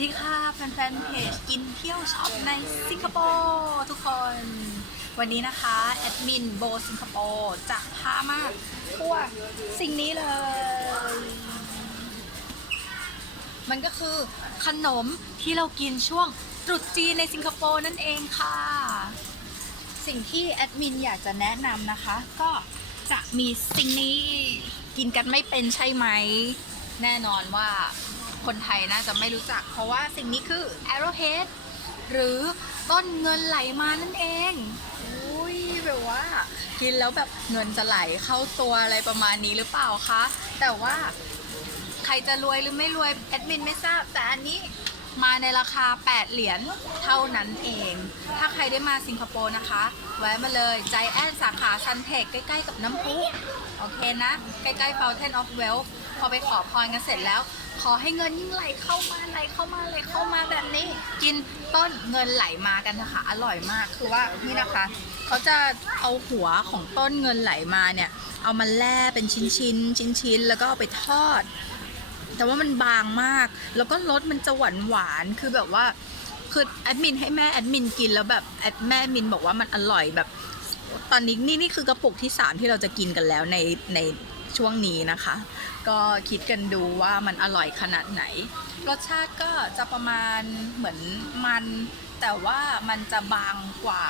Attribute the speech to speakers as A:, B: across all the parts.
A: ดีค่ะแฟนๆเพจกินเที่ยวช็อปในสิงคโปร์ทุกคน วันนี้นะคะ แอดมินโบสิงคโปร์จะพามาทั่วสิ่งนี้เลย มันก็คือขนมที่เรากินช่วงตรุษจีนในสิงคโปร์นั่นเองค่ะ สิ่งที่แอดมินอยากจะแนะนำนะคะ ก็จะมีสิ่งนี้กินกันไม่เป็นใช่ไหม แน่นอนว่า คนไทยน่าจะไม่รู้จัก เพราะว่าสิ่งนี้คือ arrowhead หรือต้นเงินไหลมานั่นเองอุ้ยแบบว่า กินแล้วแบบเงินจะไหลเข้าตัวอะไรประมาณนี้หรือเปล่าคะ แต่ว่าใครจะรวยหรือไม่รวยแอดมินไม่ทราบ แต่อันนี้มาในราคา 8 เหรียญเท่านั้นเอง ถ้าใครได้มาสิงคโปร์นะคะ แวะมาเลยใจแอนสาขาซันเทคใกล้ ๆ กับน้ำพุ โอเคนะ ใกล้ ๆ Fountain of Wealth พอไปขอพรกันเสร็จแล้ว ขอให้เงินยิ่งไหลเข้ามาไหลเข้ามาไหลเข้ามาแบบนี้ กินต้นเงินไหลมากันนะคะ อร่อยมากคือว่านี่นะคะเขาจะเอาหัวของต้นเงินไหลมาเนี่ย เอามาแล่เป็นชิ้นๆชิ้นๆแล้วก็เอาไปทอด แต่ว่ามันบางมาก แล้วก็รสมันจะหวานหวานคือแบบว่าคือแอดมินให้แม่แอดมินกินแล้วแบบแอดแม่มินบอกว่ามันอร่อยแบบตอนนี้นี่นี่คือกระปุกที่ 3 ที่เราจะกินกันแล้วในใน ช่วงนี้นะคะ ก็คิดกันดูว่ามันอร่อยขนาดไหน รสชาติก็จะประมาณเหมือนมัน แต่ว่ามันจะบางกว่า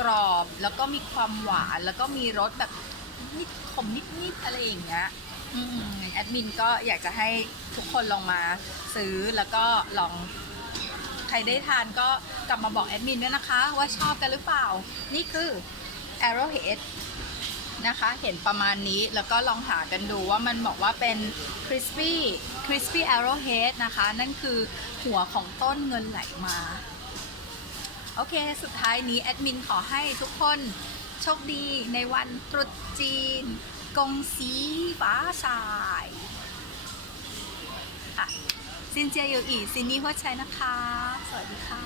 A: กรอบ แล้วก็มีความหวานแล้วก็มีรสแบบนิดขมนิดๆอะไรอย่างเงี้ยอืมแอดมินก็อยากจะให้ทุกคนลองมาซื้อแล้วก็ลองใครได้ทานก็กลับมาบอกแอดมินด้วยนะคะ ว่าชอบกันหรือเปล่า นี่คือ arrowhead นะคะ เห็นประมาณนี้แล้วก็ลองหากันดูว่ามันบอกว่าเป็น crispy crispy arrowhead นะคะ นั่นคือหัวของต้นเงินไหลมา โอเค สุดท้ายนี้แอดมินขอให้ทุกคนโชคดีในวันตรุษจีน กงสีฟ้าชายค่ะซินเจียอยู่อีซินนี่หัวใจนะคะ สวัสดีค่ะ